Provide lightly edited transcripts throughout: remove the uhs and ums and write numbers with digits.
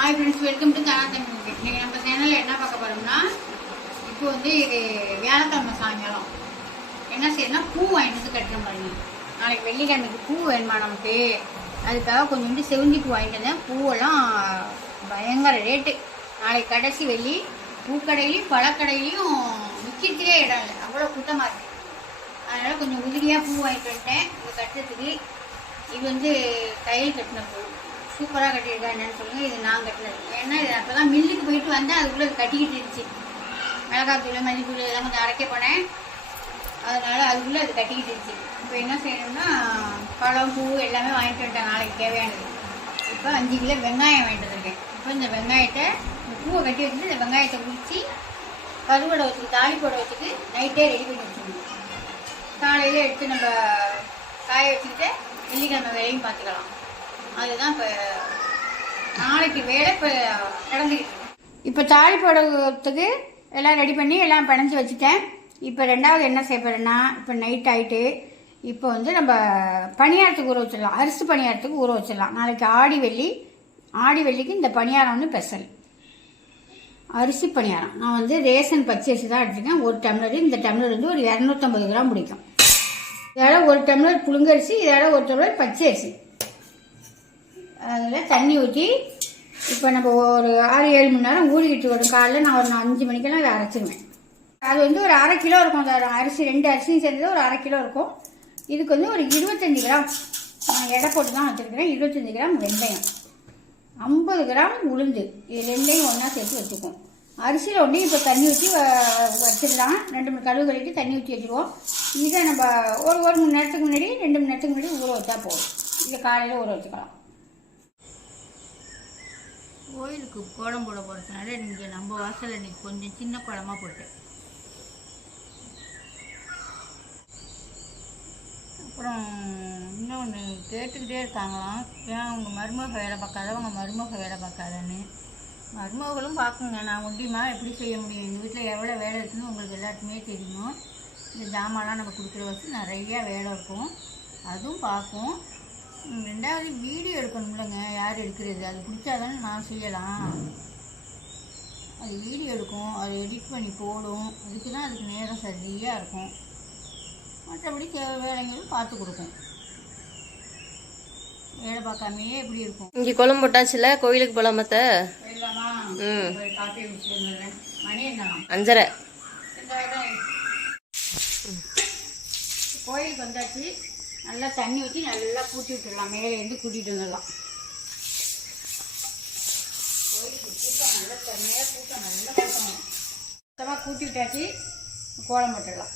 Hi friends, welcome to கனா தமிழ். இன்னைக்கு நம்ம சேனலில் என்ன பார்க்க போகிறோம்னா, இப்போ வந்து இது வியாழக்கிழமை சாயங்காலம் என்ன செய்யணும்னா பூ வாங்கிட்டு வந்து கட்டுற பாருங்க. நாளைக்கு வெள்ளிக்கிழமைக்கு பூ வேணுமா நமக்கு, அதுக்காக கொஞ்சோண்டு செவந்தி பூ வாங்கிட்டு வந்தேன். பூவெல்லாம் பயங்கர ரேட்டு. நாளைக்கு கடைசி வெள்ளி, பூக்கடையிலையும் பழக்கடையிலையும் விற்கிறதுக்கே இடம் இல்லை, அவ்வளோ கூட்டமாக இருக்குது. அதனால் கொஞ்சம் உதிரியாக பூ வாங்கிட்டு வந்துட்டேன் இது கட்டுறதுக்கு. இது வந்து கையில் கட்டின பூ, சூப்பராக கட்டியிருக்கா என்னன்னு சொல்லுங்கள். இது நான் கட்டினது. ஏன்னா இது அப்போ தான் மில்லுக்கு போயிட்டு வந்தேன், அதுக்குள்ளே இது கட்டிக்கிட்டு இருந்துச்சு. மிளகாத்தூள் மல்லித்தூள் எல்லாம் கொஞ்சம் அரைக்க போனேன், அதனால் அதுக்குள்ளே அது கட்டிக்கிட்டு இருந்துச்சு. இப்போ என்ன செய்யணும்னா, பழம் பூ எல்லாமே வாங்கிட்டு வந்துட்டேன் நாளைக்கு தேவையானது. இப்போ 5 கிலோ வெங்காயம் வாங்கிட்டு வந்திருக்கேன். இப்போ இந்த வெங்காயத்தை, இந்த பூவை கட்டி வச்சுட்டு இந்த வெங்காயத்தை குடிச்சு கருவடை வச்சுக்கு தாளிப்போட வச்சுட்டு நைட்டே ரெடி பண்ணி வச்சுக்கணும். காலையில் எடுத்து நம்ம காய வச்சுக்கிட்டு வெள்ளிக்கிழமை வேலையும் பார்த்துக்கலாம். அதுதான் இப்போ நாளைக்கு வேலை இப்போ நடந்துக்கிட்டு. இப்போ தாலி போடுறதுக்கு எல்லாம் ரெடி பண்ணி எல்லாம் பிணைஞ்சி வச்சுட்டேன். இப்போ ரெண்டாவது என்ன செய்ய போகிறேன்னா, இப்போ நைட் ஆகிட்டு இப்போ வந்து நம்ம பணியாரத்துக்கு ஊற வச்சிடலாம். அரிசி பணியாரத்துக்கு ஊற வச்சிடலாம். நாளைக்கு ஆடி வெள்ளிக்கு இந்த பணியாரம் வந்து ஸ்பெஷல் அரிசி பணியாரம். நான் வந்து ரேஷன் பச்சை அரிசி தான் எடுத்துருக்கேன். ஒரு டம்ளர், இந்த டம்ளர் வந்து ஒரு 250 கிராம் பிடிக்கும். இதோட ஒரு டம்ளர் புழுங்கரிசி, இதோட ஒரு டம்ளர் பச்சை அரிசி. அதில் தண்ணி ஊற்றி இப்போ நம்ம ஒரு 6-7 மணி நேரம் ஊறிக்கிட்டு வரும். காலையில் நான் ஒரு 5 மணிக்கெல்லாம் இதை அரைச்சிடுவேன். அது வந்து ஒரு 1/2 கிலோ இருக்கும். அந்த அரிசி 2 அரிசியும் சேர்ந்தது ஒரு 1/2 கிலோ இருக்கும். இதுக்கு வந்து ஒரு 25 கிராம் நான் எடை போட்டு தான் வச்சுருக்கிறேன். 25 கிராம் வெந்தயம், 50 கிராம் உளுந்து, இது ரெண்டையும் ஒன்றா சேர்த்து வச்சுக்குவோம். அரிசியில் ஒன்றே இப்போ தண்ணி ஊற்றி வச்சிடலாம். 2 மணி கழுவு கழிட்டு தண்ணி ஊற்றி வச்சுருவோம். இதை நம்ம ஒரு மணி நேரத்துக்கு முன்னாடி 2 மணி நேரத்துக்கு முன்னாடி ஊற வச்சா போதும். இதை காலையில் ஊற வச்சுக்கலாம். கோயிலுக்கு கோலம் போட போகிறதுனால இங்கே நம்ம வாசலில் இன்றைக்கி கொஞ்சம் சின்ன கோலமாக போட்டேன். அப்புறம் இன்னொன்று கேட்டுக்கிட்டே இருக்காங்களாம், ஏன் உங்கள் மருமக வேலை பார்க்காத, உங்கள் மருமக வேலை பார்க்காதன்னு. மருமகளும் பார்க்குங்க, நான் ஒண்டிமா எப்படி செய்ய முடியும்? எங்கள் வீட்டில் எவ்வளோ வேலை இருக்குதுன்னு உங்களுக்கு எல்லாத்துக்குமே தெரியும். இந்த ஜாமான்லாம் நம்ம கொடுக்குற வச்சு நிறையா வேலை இருக்கும், அதுவும் பார்க்கும். 2வது வீடியோ எடுக்கணும்லங்க, யார் எடுக்கிறது? அது பிடிச்சாதானே நான் செய்யலாம். அது வீடியோ எடுக்கும், அதை எடிட் பண்ணி போடும், அதுக்கு தான் அதுக்கு நேரம் சரியாக இருக்கும். மற்றபடி வேலைங்களும் பார்த்து கொடுக்கும். வேலை பார்க்காமையே எப்படி இருக்கும்? இங்கே குளம் போட்டாச்சுல, கோயிலுக்கு போகலாம். மற்ற காஃபி குடிச்சு மணி என்ன 5:30. கோயிலுக்கு வந்தாச்சு. நல்லா தண்ணி ஊற்றி நல்லா கூட்டி விட்டுடலாம். மேலேருந்து கூட்டிகிட்டு வந்துடலாம். கோயிலுக்கு கூட்டம் நல்லா தண்ணியாக கூட்டம் நல்லா கூட்டம் மொத்தமாக கூட்டி விட்டாச்சு. கோலம் போட்டுடலாம்.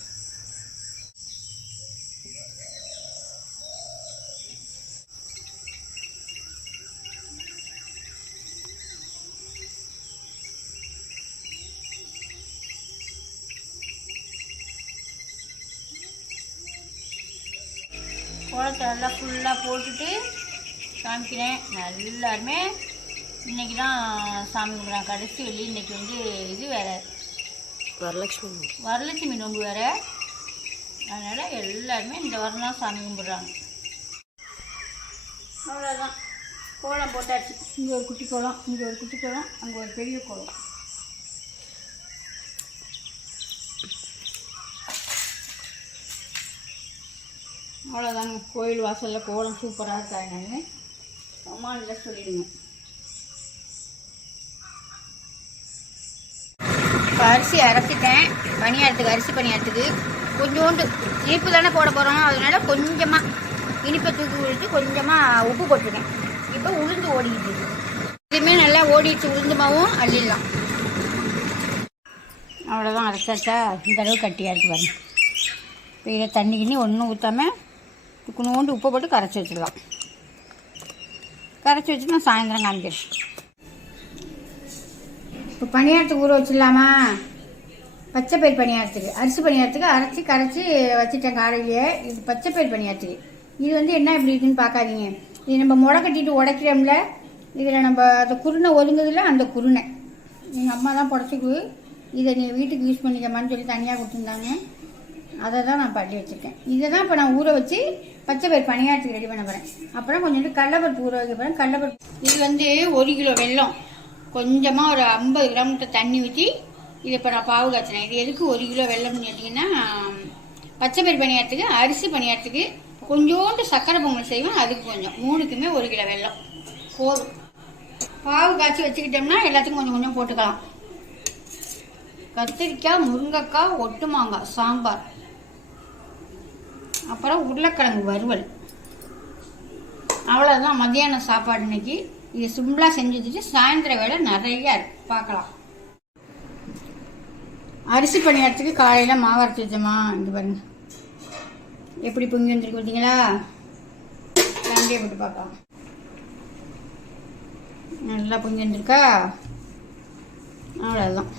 கோலத்தை நல்லா ஃபுல்லாக போட்டுட்டு காமிக்கிறேன். எல்லாருமே இன்றைக்கி தான் சாமி கும்பிட்றாங்க. கடைசி வெள்ளி. இன்றைக்கி வந்து இது வேறு, வரலட்சுமி நோன்பு வேறு. அதனால் எல்லாருமே இந்த வாரம் தான் சாமி கும்பிட்றாங்க. அவ்வளோதான், கோலம் போட்டாச்சு. இங்கே ஒரு குட்டி கோலம், இங்கே ஒரு குட்டி கோலம், அங்கே ஒரு பெரிய கோலம். அவ்வளோதாங்க, கோயில் வாசலில் கோலம் சூப்பராக இருக்கா என்னன்னு கமெண்ட்ல சொல்லிடுங்க. இப்போ அரிசி அரைச்சிட்டேன். அரிசி பணியாரத்துக்கு கொஞ்சோண்டு இனிப்பு தானே போட போகிறோம், அதனால கொஞ்சமாக இனிப்பை தூக்கி விட்டு கொஞ்சமாக உப்பு போட்டுருக்கேன். இப்போ உளுந்து ஓடிக்கிட்டு இருக்கு. இதுவுமே நல்லா ஓடிடுச்சு. உளுந்துமாவும் அள்ளிடலாம். அவ்வளோதான், அரைச்சாச்சா? இந்த அளவு கட்டியாக இருக்கு பாருங்க. இப்போ இதை தண்ணி கிண்ணி ஒன்றும் ஊற்றாமல் கொஞ்சோண்டு உப்பை போட்டு கரைச்சி வச்சிடலாம். கரைச்சி வச்சுட்டு நான் சாயந்தரம் காமிக்கிறேன். இப்போ பணியாரத்துக்கு ஊற வச்சிடலாமா? பச்சைப்பயிர் பணியாரத்துக்கு, அரிசி பணியாரத்துக்கு அரைச்சி கரைச்சி வச்சுட்டேன் காலையிலேயே. இது பச்சைப்பயிர் பணியாரத்துக்கு. இது வந்து என்ன இப்படி இருக்குன்னு பார்க்காதீங்க. இது நம்ம முளை கட்டிட்டு உடைக்கிறோம்ல, இதில் நம்ம அந்த குருணை ஒதுங்குதில்ல, அந்த குருணை எங்கள் அம்மா தான் புடச்சிக்கு. இதை நீ வீட்டுக்கு யூஸ் பண்ணிக்கமான்னு சொல்லி தனியாக கொடுத்துருந்தாங்க. அதை தான் நான் பண்ணி வச்சுருக்கேன். இதை தான் இப்போ நான் ஊற வச்சு பச்சை பயிர் பணியாரத்துக்கு ரெடி பண்ண போகிறேன். அப்புறம் கொஞ்சோண்டு கடலைப்பருப்பு ஊற வைக்க போகிறேன். கடலைப்பருப்பு இது வந்து 1 கிலோ வெல்லம், கொஞ்சமாக ஒரு 50 கிராம் தண்ணி ஊற்றி இது இப்போ நான் பாவு காய்ச்சினேன். இது எதுக்கு 1 கிலோ வெல்லம்னு கேட்டிங்கன்னா, பச்சைப்பயிறு பணியாரத்துக்கு, அரிசி பணியாரத்துக்கு, கொஞ்சோண்டு சக்கரை பொங்கல் செய்வேன், அதுக்கு கொஞ்சம், 3க்குமே 1 கிலோ வெல்லம் போதும். பாவு காய்ச்சி வச்சுக்கிட்டோம்னா எல்லாத்துக்கும் கொஞ்சம் கொஞ்சம் போட்டுக்கலாம். கத்திரிக்காய், முருங்கைக்காய், ஒட்டு மாங்காய் சாம்பார், அப்புறம் உருளைக்கிழங்கு வறுவல். அவ்வளோதான் மத்தியானம் சாப்பாடு இன்னைக்கு. இது சிம்பிளாக செஞ்சு வச்சுட்டு சாயந்தர வேலை நிறையா இருக்கு, பார்க்கலாம். அரிசி பணியாரத்துக்கு காலையில் மாவு அரைச்சி வச்சோமா, இங்கே பாருங்க எப்படி பொங்கி வந்துருக்கு பார்த்தீங்களா. கண்டியை போட்டு பார்க்கலாம். நல்லா பொங்கி வந்துருக்கா. அவ்வளோதான்.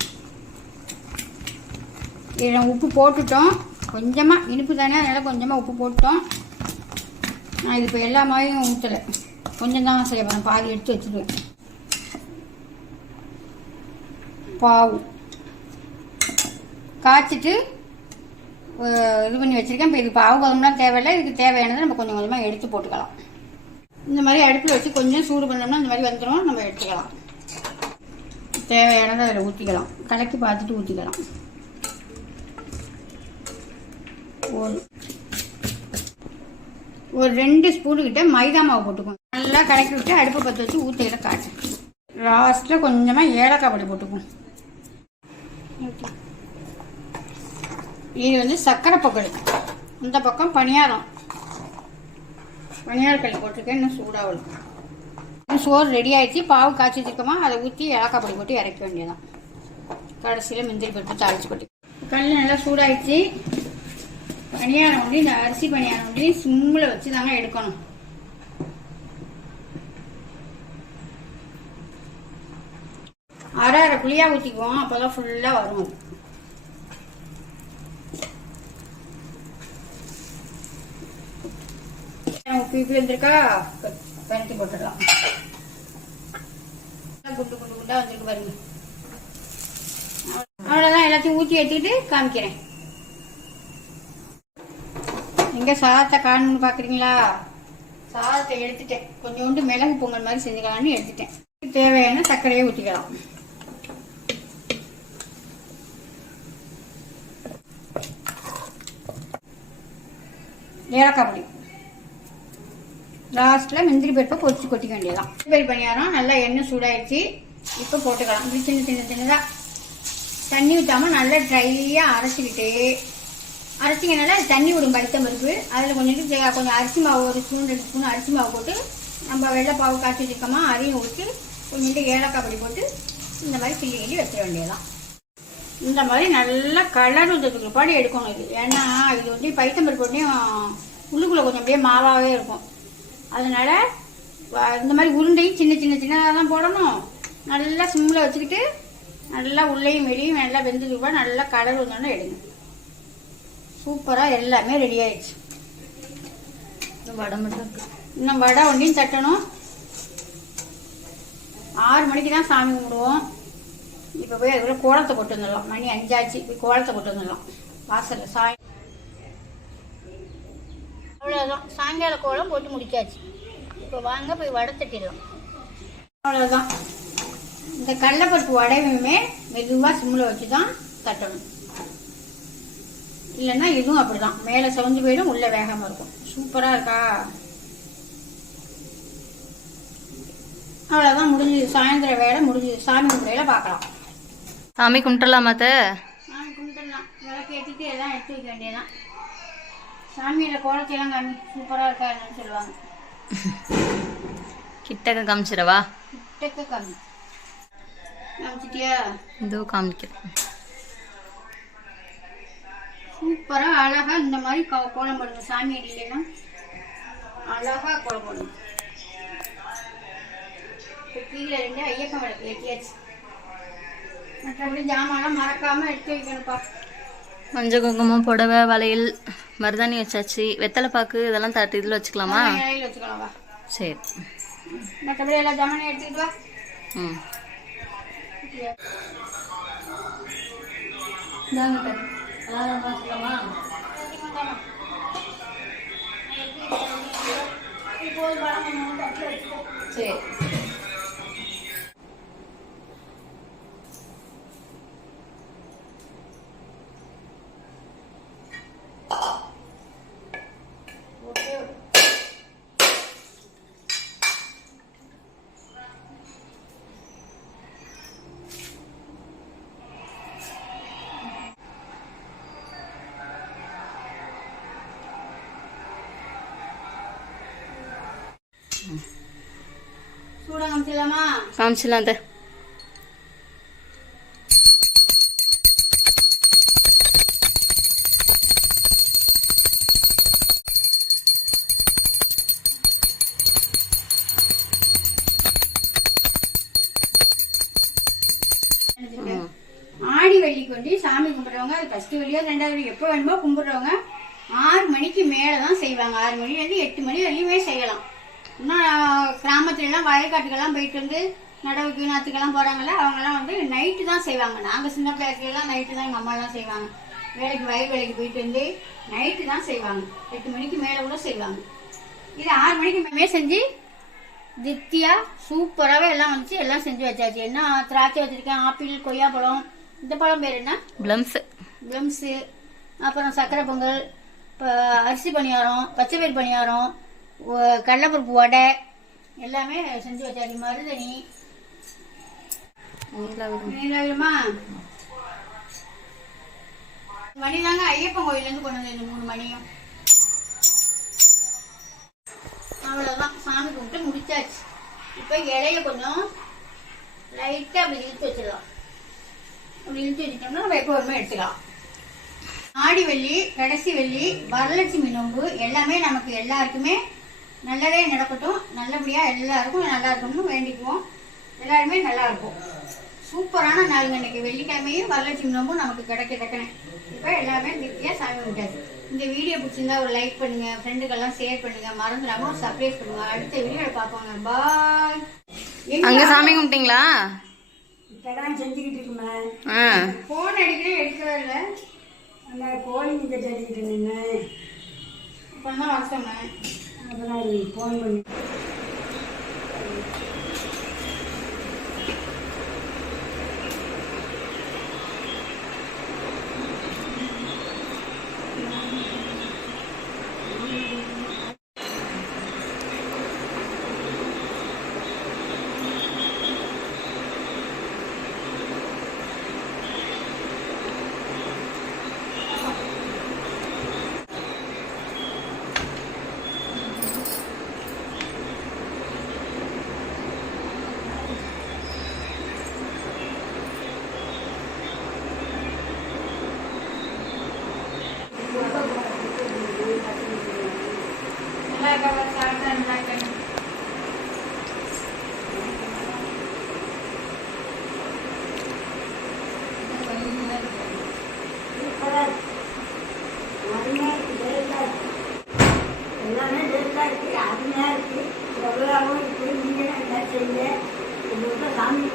இதில் உப்பு போட்டுட்டோம், கொஞ்சமாக இனிப்பு தானே, அதனால் கொஞ்சமாக உப்பு போட்டோம். நான் இது இப்போ எல்லா மாவையும் ஊற்றலை, கொஞ்சம் தான் செய்ய போகிறேன், பாதி எடுத்து வச்சுடுவேன். பாவு காய்ச்சிட்டு இது பண்ணி வச்சுருக்கேன். இப்போ இது பாவு கோதும்லாம் தேவையில்லை, இதுக்கு தேவையானதை நம்ம கொஞ்சம் கொஞ்சமாக எடுத்து போட்டுக்கலாம். இந்த மாதிரி அடுப்பில் வச்சு கொஞ்சம் சூடு பண்ணோம்னா இந்த மாதிரி வந்துடும், நம்ம எடுத்துக்கலாம். தேவையானதை அதில் ஊற்றிக்கலாம், கலக்கி பார்த்துட்டு ஊற்றிக்கலாம். ஒரு 2 ஸ்பூனுக்கிட்ட மைதா மாவு போட்டுக்கோங்க. நல்லா கலக்கி விட்டு அடுப்பை பற்ற வச்சு ஊற்றையில காய்ச்சி லாஸ்ட்டில் கொஞ்சமாக ஏலக்காய் பொடி போட்டுக்குவோம். இது வந்து சக்கரை பொங்கல், இந்த பக்கம் பணியாரம், பணியாரக்கல் போட்டிருக்கேன், இன்னும் சூடாகணும். சோறு ரெடி ஆயிடுச்சு. பாவு காய்ச்சி வச்சுருக்கோமா, அதை ஊற்றி ஏலக்காய் பொடி போட்டு இறக்க வேண்டியதான். கடைசியில் முந்திரி பருப்பு தாளிச்சு போட்டு கல் நல்லா சூடாயிடுச்சு. பணியாரம் வந்து இந்த அரிசி பணியாரம் வந்து சிம்மில் வச்சு தாங்க எடுக்கணும். அரை புளியாக ஊற்றிக்குவோம், அப்போதான் ஃபுல்லாக வரும். உப்பு இப்படி வந்துருக்கா, பரட்டி போட்டுடலாம். குண்டு குண்டு குண்டா வந்துருக்கு பாருங்க. அவ்வளோதான், எல்லாத்தையும் ஊற்றி எடுத்துக்கிட்டு காமிக்கிறேன். எங்க சாதத்தை காணும்னு பார்க்குறீங்களா? சாதத்தை எடுத்துட்டேன், கொஞ்சோண்டு மிளகு பொங்கல் மாதிரி செஞ்சுக்கலான்னு எடுத்துட்டேன். தேவையான சர்க்கரையை ஊற்றிக்கலாம். ஏலக்காய் பொடி, லாஸ்ட்டில் முந்திரி பருப்பை பொரிச்சு கொட்டிக்க வேண்டியதான். பயிர் பணியாரம் நல்லா எண்ணெய் சூடாயிடுச்சு, இப்போ போட்டுக்கலாம். இப்படி சின்ன சின்ன சின்னதாக தண்ணி ஊற்றாமல் நல்லா ட்ரையாக அரைச்சிக்கிட்டு, அரைச்சிங்கனால தண்ணி விடும் பருத்த பருப்பு. அதில் கொஞ்சம் அரிசி மாவு, 1 ஸ்பூன் 2 ஸ்பூன் அரிசி மாவு போட்டு, நம்ம வெள்ளை பாவு காய்ச்சி வச்சுருக்கோமா அதையும் ஊற்றி கொஞ்சோண்டு ஏலக்காய் பொடி போட்டு இந்த மாதிரி கிள்ளி கிள்ளி வச்சிட வேண்டியதான். இந்த மாதிரி நல்லா கலர் வந்ததுக்கு பாடி எடுக்கணும் இது. ஏன்னா இது வந்து பைத்தம்பருப்பு போட்டியும் உள்ளுக்குள்ளே கொஞ்சம் அப்படியே மாவாகவே இருக்கும். அதனால இந்த மாதிரி உருண்டையும் சின்ன சின்ன சின்னதாக தான் போடணும். நல்லா சிம்மில் வச்சுக்கிட்டு நல்லா உள்ளேயும் வெளியும் நல்லா வெந்ததுக்கு நல்லா கலர் வந்தோன்னா எடுங்க. சூப்பராக எல்லாமே ரெடி ஆயிடுச்சு. வடை மட்டும் இருக்கு, இன்னும் வடை ஒன்றையும் தட்டணும். 6 மணிக்கு தான் சாமி கும்பிடுவோம். இப்போ போய் அதுக்குள்ள கோலத்தை போட்டு வந்துடலாம். மணி 5 ஆச்சு, போய் கோலத்தை போட்டு வந்துடலாம் வாசலில். அவ்வளோதான், சாயங்கால கோலம் போட்டு முடிச்சாச்சு. இப்போ வாங்க போய் வடை தட்டிடலாம். அவ்வளோதான். இந்த கடலைப்பருப்பு வடையுமே மெதுவாக சிம்மில் வச்சு தான் தட்டணும், இல்லைன்னா இதுவும் அப்படிதான் மேலே சவுந்து போயிடும், உள்ளே வேகாமல் இருக்கும். சூப்பராக இருக்கா? அவ்வளோதான், முடிஞ்சுது. சாயந்தர வேலை முடிஞ்சுது. சாமி கும்பிடையில பார்க்கலாம். சாமி கும்பிட்டுலாமா? சாமி கும்பிட்டுலாம், விளக்கு ஏற்றிட்டு எல்லாம் எடுத்து வைக்க வேண்டியதான். சாமியில் கோலத்தையெல்லாம் காமி, சூப்பராக இருக்கா என்னன்னு சொல்லுவாங்க. கிட்டக்க காமிச்சிடவா? கிட்டக்க காமி. காமிச்சிட்டியா? இதோ காமிக்கிறேன். சூப்பராக அழகாக இந்த மாதிரி கோலம் போடுங்க. சாமி இல்லைன்னா அழகாக கோலம் போடுங்க. கீழே 2 ஐயப்பன் விளக்கு ஏற்றியாச்சு. மற்றபடி ஜாமான்லாம் மறக்காமல் எடுத்து வைக்கணும்ப்பா. மஞ்சள் குங்குமம், புடவை, வளையல், மருதாணி வச்சாச்சு. வெத்தலை பாக்கு இதெல்லாம் தட்டு இதில் வச்சுக்கலாமா? இலையில் வச்சுக்கலாம்வா. சரி, மற்றபடி எல்லா ஜாமானையும் எடுத்துக்கிட்டு வா. ம், சரி. காமிச்சிடலாமா? காமிச்சிடலாம் அத்தை. ஆடி வெள்ளிக்கு வந்து சாமி கும்பிடுறவங்க அது ஃபர்ஸ்ட் வெள்ளியோ 2வது வெள்ளி எப்போ வேணுமோ கும்பிடுறவங்க 6 மணிக்கு மேலே தான் செய்வாங்க. 6 மணிலேருந்து 8 மணி வரையுமே செய்யலாம். இன்னும் கிராமத்துல எல்லாம் வயல்காட்டுக்கெல்லாம் போயிட்டு வந்து நடவுக்கு நாத்துக்கெல்லாம் போறாங்கல்ல, அவங்கெல்லாம் வந்து நைட்டு தான் செய்வாங்க. நாங்கள் சின்ன பிள்ளைலாம் நைட்டு தான் எங்கள் அம்மாலாம் செய்வாங்க. வயல் வேலைக்கு போயிட்டு வந்து நைட்டு தான் செய்வாங்க. 8 மணிக்கு மேலே கூட செய்வாங்க. இது 6 மணிக்கு மேலே செஞ்சு திருப்தியா சூப்பராகவே எல்லாம் வந்துச்சு. எல்லாம் செஞ்சு வச்சாச்சு. என்ன திராட்சை வச்சிருக்கேன், ஆப்பிள், கொய்யா பழம், இந்த பழம் பேர் என்ன? பிளம்ஸு, அப்புறம் சக்கரை பொங்கல், அரிசி பணியாரம், பச்சைப்பயிர் பணியாரம், கடலைப்பருப்பு வடை எல்லாமே செஞ்சு வச்சாச்சு. மருதணி நீலாவிடுமா மணி தாங்க ஐயப்பன் கோயிலேருந்து கொண்டு வந்து இந்த 3 மணியும். அவ்வளோதான், சாமி கும்பிட்டு முடிச்சாச்சு. இப்போ இலையில கொஞ்சம் லைட்டாக அப்படி இழுத்து வச்சிடலாம். அப்படி இழுத்து வச்சுட்டோம்னா நம்ம எப்போ வருமே எடுத்துக்கலாம். ஆடி வெள்ளி, கடைசி வெள்ளி, வரலட்சுமி நோன்பு எல்லாமே நமக்கு எல்லாருக்குமே நல்லதே நடக்கட்டும். நல்லபடியாக எல்லாருக்கும் நல்லா இருக்கணும்னு வேண்டிக்குவோம். எல்லாருமே நல்லா இருக்கும். சூப்பரான நாளுங்க இன்னைக்கு. வெள்ளிக்கிழமையும் வரலட்சுமி நோன்பும் நமக்கு கிடைக்கணும். இப்போ எல்லாமே திருப்தியாக சாமி கும்பிட்டாச்சு. இந்த வீடியோ பிடிச்சிருந்தா ஒரு லைக் பண்ணுங்க, ஃப்ரெண்டுக்கெல்லாம் ஷேர் பண்ணுங்க, மறந்துடாம ஒரு சப்ஸ்கிரைப் பண்ணுங்க. அடுத்த வீடியோல பார்ப்போங்க. பாய். அங்க சாமி கும்பிட்டீங்களா? இப்பதான் செஞ்சுக்கிட்டு இருக்குமா? போன் அடிக்கிறேன், எடுக்கவே இல்லை. அந்த கோழி மிச்சம் செஞ்சுக்கிட்டு இருந்தேன். இப்போ தான் வர சொன்னேன். அப்புறம் ஃபோன் பண்ணி எல்லாமே டேஸ்டாக இருக்குது, அருமையாக இருக்குது. எவ்வளோ இப்படி நீங்களும் எல்லாம் செய்யுங்க. சாமி